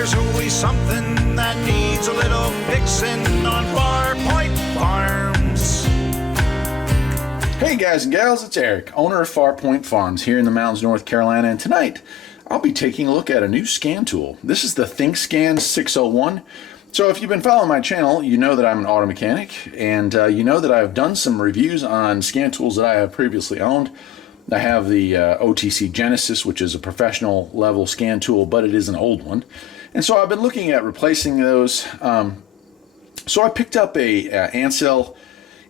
There's always something that needs a little fixing on Farpoint Farms. Hey guys and gals, it's Eric, owner of Farpoint Farms here in the mountains, North Carolina, and tonight I'll be taking a look at a new scan tool. This is the ThinkScan 601. So if you've been following my channel, you know that I'm an auto mechanic, and you know that I've done some reviews on scan tools that I have previously owned. I have the OTC Genesis, which is a professional level scan tool, but it is an old one. And so I've been looking at replacing those. So I picked up a Ansel,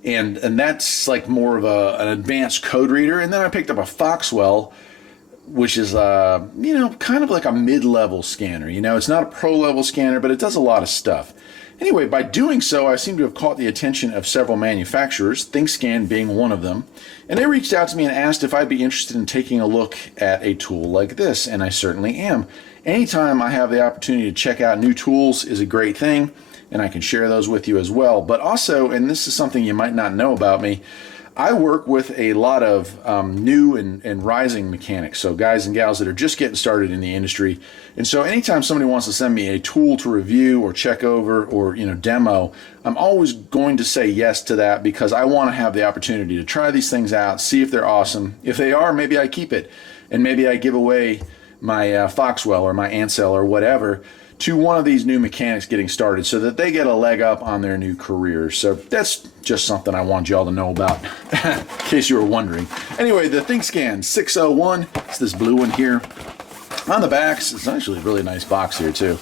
and that's like more of an advanced code reader. And then I picked up a Foxwell, which is, you know, kind of like a mid-level scanner. You know, it's not a pro-level scanner, but it does a lot of stuff. Anyway, by doing so, I seem to have caught the attention of several manufacturers, ThinkScan being one of them, and they reached out to me and asked if I'd be interested in taking a look at a tool like this, and I certainly am. Anytime I have the opportunity to check out new tools is a great thing, and I can share those with you as well. But also, and this is something you might not know about me, I work with a lot of new and rising mechanics, so guys and gals that are just getting started in the industry. And so anytime somebody wants to send me a tool to review or check over or, you know, demo, I'm always going to say yes to that, because I want to have the opportunity to try these things out, see if they're awesome. If they are, maybe I keep it, and maybe I give away my Foxwell or my Ansel or whatever to one of these new mechanics getting started, so that they get a leg up on their new career. So that's just something I want y'all to know about, in case you were wondering. Anyway, the ThinkScan 601, it's this blue one here. On the backs, it's actually a really nice box here too.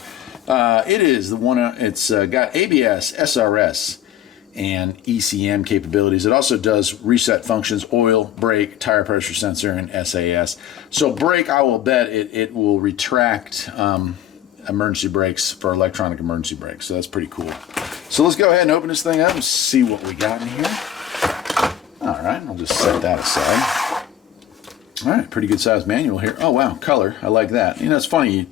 It is the one, it's got ABS, SRS, and ECM capabilities. It also does reset functions, oil, brake, tire pressure sensor, and SAS. So brake, I will bet it will retract emergency brakes for electronic emergency brakes. So that's pretty cool. So let's go ahead and open this thing up and see what we got in here. All right, I'll just set that aside. All right, pretty good sized manual here. Oh wow, color, I like that. You know, it's funny,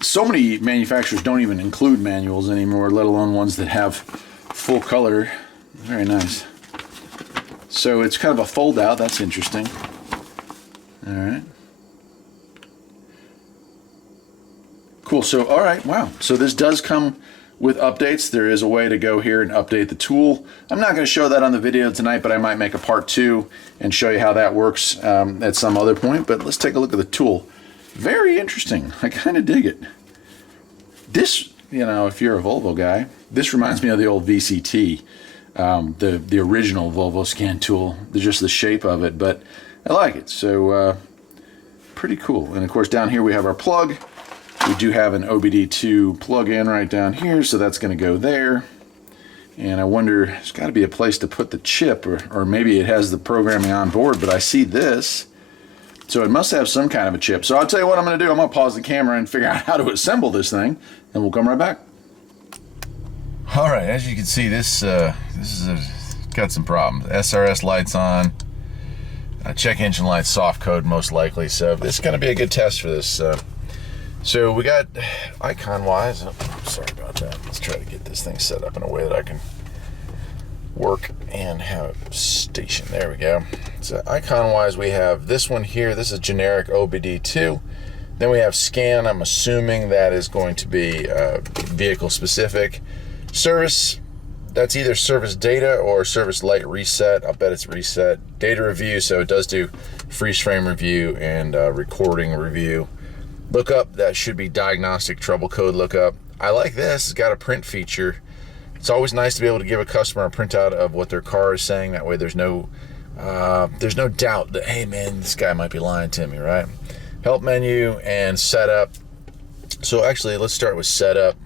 so many manufacturers don't even include manuals anymore, let alone ones that have full color. Very nice. So it's kind of a fold out, that's interesting. All right. Cool, so all right, wow. So this does come with updates. There is a way to go here and update the tool. I'm not going to show that on the video tonight, but I might make a part 2 and show you how that works at some other point. But let's take a look at the tool. Very interesting. I kind of dig it. This, you know, if you're a Volvo guy, this reminds me of the old VCT, the original Volvo scan tool. Just the shape of it, but I like it. So pretty cool. And of course down here we have our plug. We do have an Obd2 Plug-In right down here, so that's going to go there. And I wonder, there's got to be a place to put the chip, or maybe it has the programming on board, but I see this. So it must have some kind of a chip. So I'll tell you what I'm going to do. I'm going to pause the camera and figure out how to assemble this thing, and we'll come right back. All right, as you can see, this is got some problems. SRS lights on, check engine lights soft code most likely. So this is going to be a good test for this. So we got icon-wise, oh, sorry about that. Let's try to get this thing set up in a way that I can work and have it station. There we go. So icon-wise, we have this one here. This is generic Obd2. Then we have scan. I'm assuming that is going to be vehicle-specific. Service, that's either service data or service light reset. I'll bet it's reset. Data review, so it does do freeze frame review and recording review. Lookup, that should be diagnostic trouble code lookup. I like this, it's got a print feature. It's always nice to be able to give a customer a printout of what their car is saying. That way there's no doubt that, hey man, this guy might be lying to me, right? Help menu and setup. So actually, let's start with setup.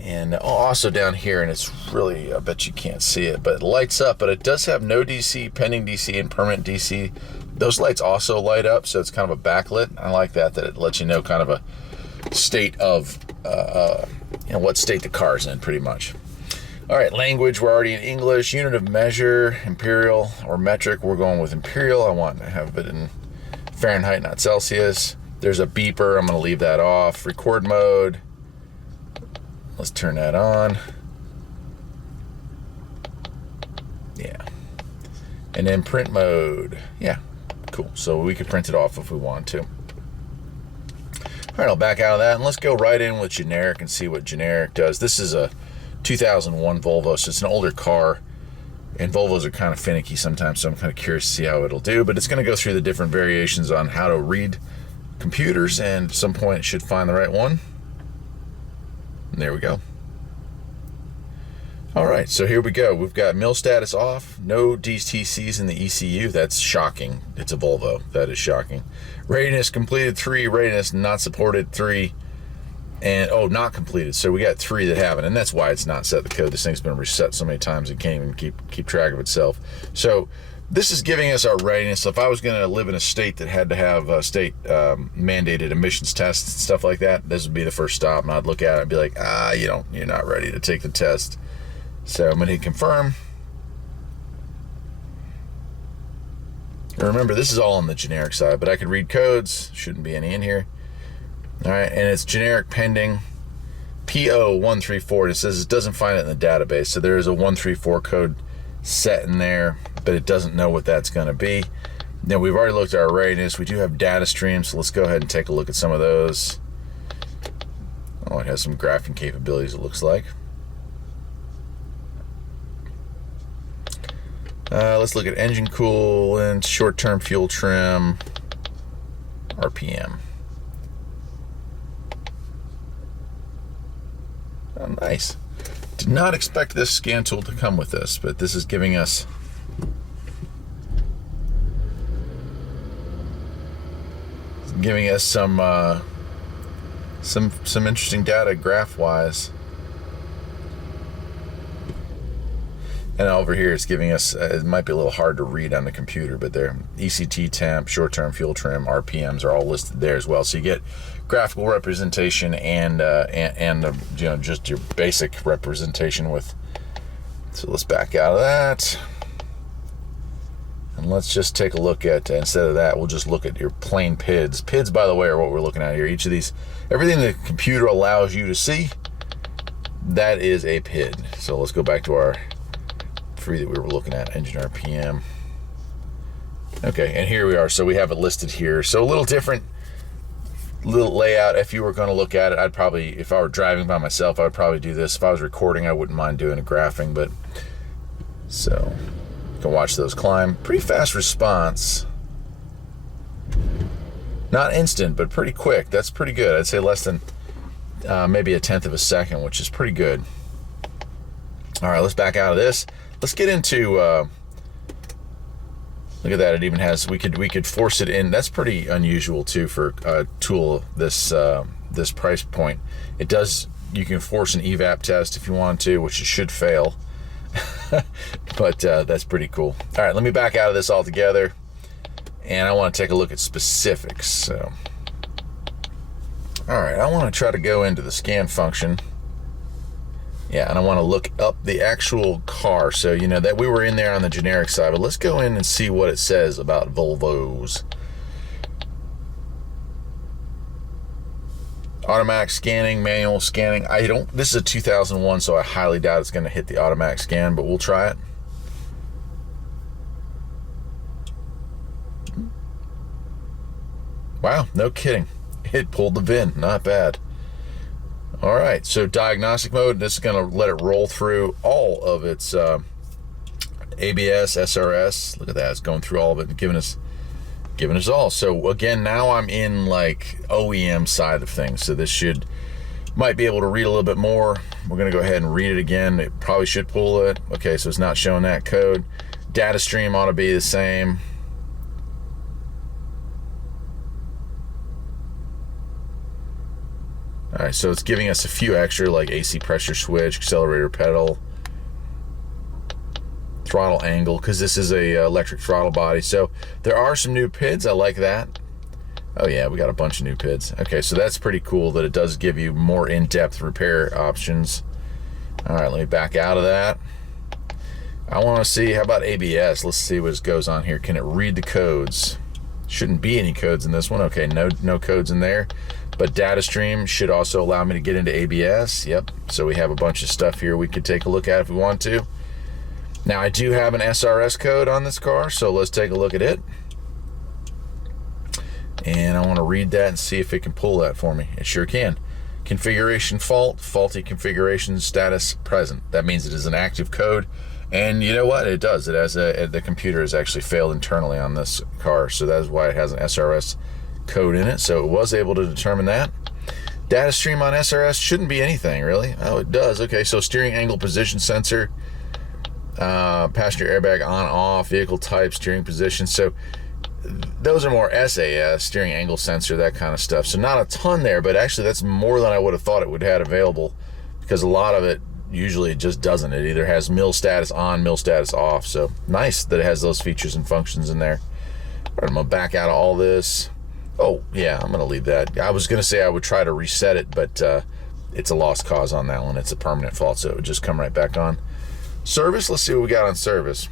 And also down here, and it's really, I bet you can't see it, but it lights up, but it does have no DC, pending DC, and permanent DC. Those lights also light up, so it's kind of a backlit. I like that it lets you know kind of a state of, you know, what state the car's in, pretty much. All right, language, we're already in English. Unit of measure, imperial or metric, we're going with imperial. I want to have it in Fahrenheit, not Celsius. There's a beeper, I'm gonna leave that off. Record mode, let's turn that on. Yeah. And then print mode, yeah. Cool, so we could print it off if we want to. All right, I'll back out of that and let's go right in with generic and see what generic does. This is a 2001 Volvo, so it's an older car, and Volvos are kind of finicky sometimes, so I'm kind of curious to see how it'll do, but it's going to go through the different variations on how to read computers, and at some point it should find the right one. And there we go. All right, so here we go. We've got mill status off, no DTCs in the ECU. That's shocking. It's a Volvo. That is shocking. Readiness completed 3, readiness not supported 3, and not completed. So we got 3 that haven't, and that's why it's not set the code. This thing's been reset so many times it can't even keep track of itself. So this is giving us our readiness. So if I was going to live in a state that had to have state mandated emissions tests and stuff like that, this would be the first stop, and I'd look at it and be like, you're not ready to take the test. So I'm going to hit confirm. And remember, this is all on the generic side, but I could read codes. Shouldn't be any in here. All right, and it's generic pending PO134. It says it doesn't find it in the database, so there is a 134 code set in there, but it doesn't know what that's going to be. Now, we've already looked at our readiness. We do have data streams, so let's go ahead and take a look at some of those. Oh, it has some graphing capabilities, it looks like. Let's look at engine coolant, short-term fuel trim, RPM. Oh, nice. Did not expect this scan tool to come with this, but this is giving us some interesting data graph-wise. And over here it's giving us, it might be a little hard to read on the computer, but there, ECT temp, short-term fuel trim, RPMs are all listed there as well. So you get graphical representation and just your basic representation with. So let's back out of that. And let's just take a look at, instead of that, we'll just look at your plain PIDs. PIDs, by the way, are what we're looking at here. Each of these, everything the computer allows you to see, that is a PID. So let's go back to our 3 that we were looking at, engine RPM. Okay, and here we are. So we have it listed here. So a little different little layout. If you were going to look at it, I'd probably, if I were driving by myself, I would probably do this. If I was recording, I wouldn't mind doing a graphing, but so you can watch those climb. Pretty fast response. Not instant, but pretty quick. That's pretty good. I'd say less than maybe 1/10 of a second, which is pretty good. All right, let's back out of this. Let's get into, look at that, it even has, we could force it in. That's pretty unusual too for a tool this price point. It does, you can force an evap test if you want to, which it should fail, but that's pretty cool. All right, let me back out of this altogether, and I want to take a look at specifics. So, all right, I want to try to go into the scan function. Yeah, and I want to look up the actual car. So, you know, that we were in there on the generic side, but let's go in and see what it says about Volvos. Automatic scanning, manual scanning. This is a 2001, so I highly doubt it's going to hit the automatic scan, but we'll try it. Wow, no kidding. It pulled the VIN, not bad. All right, so diagnostic mode, this is going to let it roll through all of its ABS, SRS. Look at that, it's going through all of it and giving us all. So again, now I'm in like OEM side of things. So this might be able to read a little bit more. We're going to go ahead and read it again. It probably should pull it. Okay, so it's not showing that code. Data stream ought to be the same. All right, so it's giving us a few extra, like AC pressure switch, accelerator pedal, throttle angle, because this is a electric throttle body. So there are some new PIDs. I like that. Oh yeah, we got a bunch of new PIDs. Okay, so that's pretty cool that it does give you more in-depth repair options. All right, let me back out of that. I want to see, how about ABS? Let's see what goes on here. Can it read the codes? Shouldn't be any codes in this one. Okay, no codes in there. But data stream should also allow me to get into ABS. Yep, so we have a bunch of stuff here we could take a look at if we want to. Now I do have an SRS code on this car, so let's take a look at it. And I want to read that and see if it can pull that for me. It sure can. Configuration fault, faulty configuration status present. That means it is an active code. And you know what? It does. It has the computer has actually failed internally on this car. So that is why it has an SRS code in it. So it was able to determine that. Data stream on SRS shouldn't be anything, really. Oh, it does. Okay, so steering angle position sensor, passenger airbag on, off, vehicle type, steering position. So those are more SAS, steering angle sensor, that kind of stuff. So not a ton there, but actually that's more than I would have thought it would have had available, because a lot of it usually it just doesn't. It either has mil status on, mil status off. So nice that it has those features and functions in there. All right, I'm gonna back out of all this. Oh yeah, I'm gonna leave that. I was gonna say I would try to reset it, but it's a lost cause on that one. It's a permanent fault, so it would just come right back on. Service, let's see what we got on service.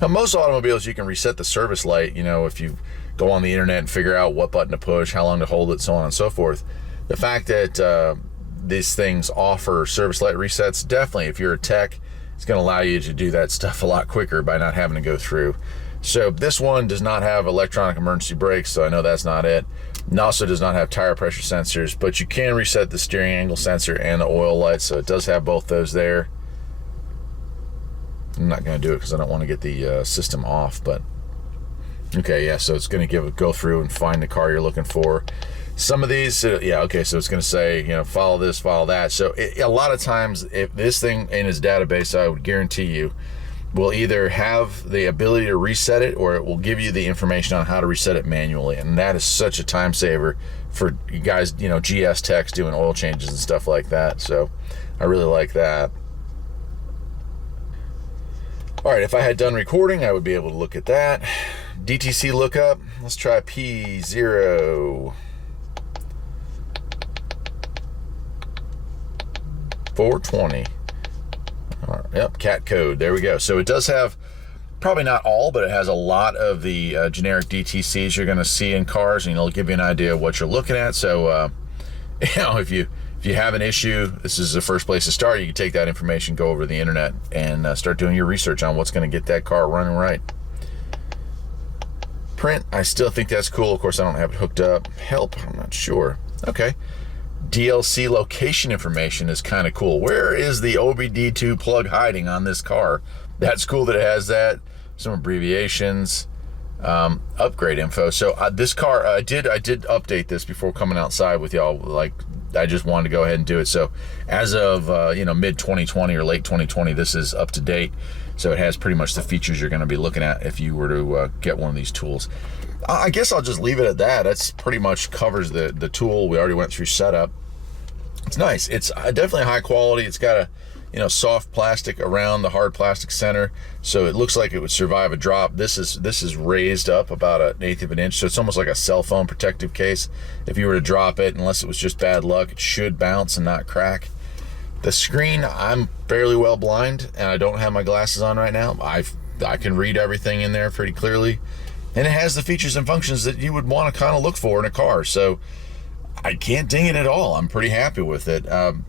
Now, most automobiles, you can reset the service light, you know, if you go on the internet and figure out what button to push, how long to hold it, so on and so forth. The fact that these things offer service light resets, definitely, if you're a tech, it's going to allow you to do that stuff a lot quicker by not having to go through. So this one does not have electronic emergency brakes, so I know that's not it. It also does not have tire pressure sensors, but you can reset the steering angle sensor and the oil lights, so it does have both those there. I'm not going to do it because I don't want to get the system off, but okay, yeah, so it's going to go through and find the car you're looking for. Some of these, yeah, okay, so it's going to say, you know, follow this, follow that. So a lot of times, if this thing in its database, I would guarantee you, will either have the ability to reset it, or it will give you the information on how to reset it manually. And that is such a time saver for you guys, you know, GS techs doing oil changes and stuff like that. So I really like that. All right, if I had done recording, I would be able to look at that. Dtc Lookup, let's try P0 420. All right, yep, cat code, there we go. So it does have, probably not all, but it has a lot of the generic DTCs you're gonna see in cars, and it'll give you an idea of what you're looking at. So, you know, if you have an issue, this is the first place to start. You can take that information, go over the internet, and start doing your research on what's going to get that car running right. Print, I still think that's cool. Of course, I don't have it hooked up. Help, I'm not sure. Okay. DLC location information is kind of cool. Where is the Obd2 plug hiding on this car? That's cool that it has that. Some abbreviations. Upgrade info. So this car, I did update this before coming outside with y'all. Like, I just wanted to go ahead and do it. So as of you know, mid 2020 or late 2020, this is up to date. So it has pretty much the features you're going to be looking at if you were to get one of these tools. I guess I'll just leave it at that. That's pretty much covers the tool. We already went through setup. It's nice. It's definitely high quality. It's got a, you know, soft plastic around the hard plastic center, so it looks like it would survive a drop. This is raised up about 1/8 of an inch, so it's almost like a cell phone protective case. If you were to drop it, unless it was just bad luck, it should bounce and not crack. The screen, I'm fairly well blind, and I don't have my glasses on right now. I can read everything in there pretty clearly, and it has the features and functions that you would want to kind of look for in a car. So I can't ding it at all. I'm pretty happy with it.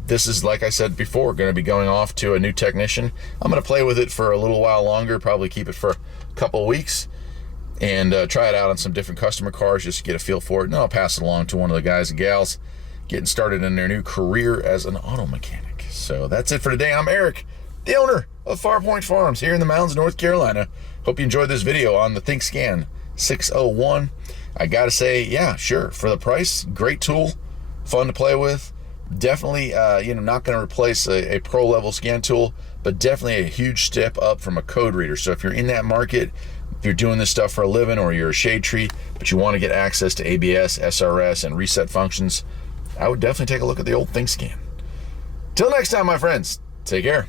This is, like I said before, going to be going off to a new technician. I'm going to play with it for a little while longer, probably keep it for a couple of weeks, and try it out on some different customer cars just to get a feel for it. And I'll pass it along to one of the guys and gals getting started in their new career as an auto mechanic. So that's it for today. I'm Eric, the owner of Farpoint Farms here in the mountains of North Carolina. Hope you enjoyed this video on the Scan 601. I gotta say, yeah, sure, for the price, great tool, fun to play with. Definitely, you know, not gonna replace a pro level scan tool, but definitely a huge step up from a code reader. So if you're in that market, if you're doing this stuff for a living, or you're a shade tree, but you want to get access to ABS, SRS, and reset functions, I would definitely take a look at the old ThinkScan. Till next time, my friends, take care.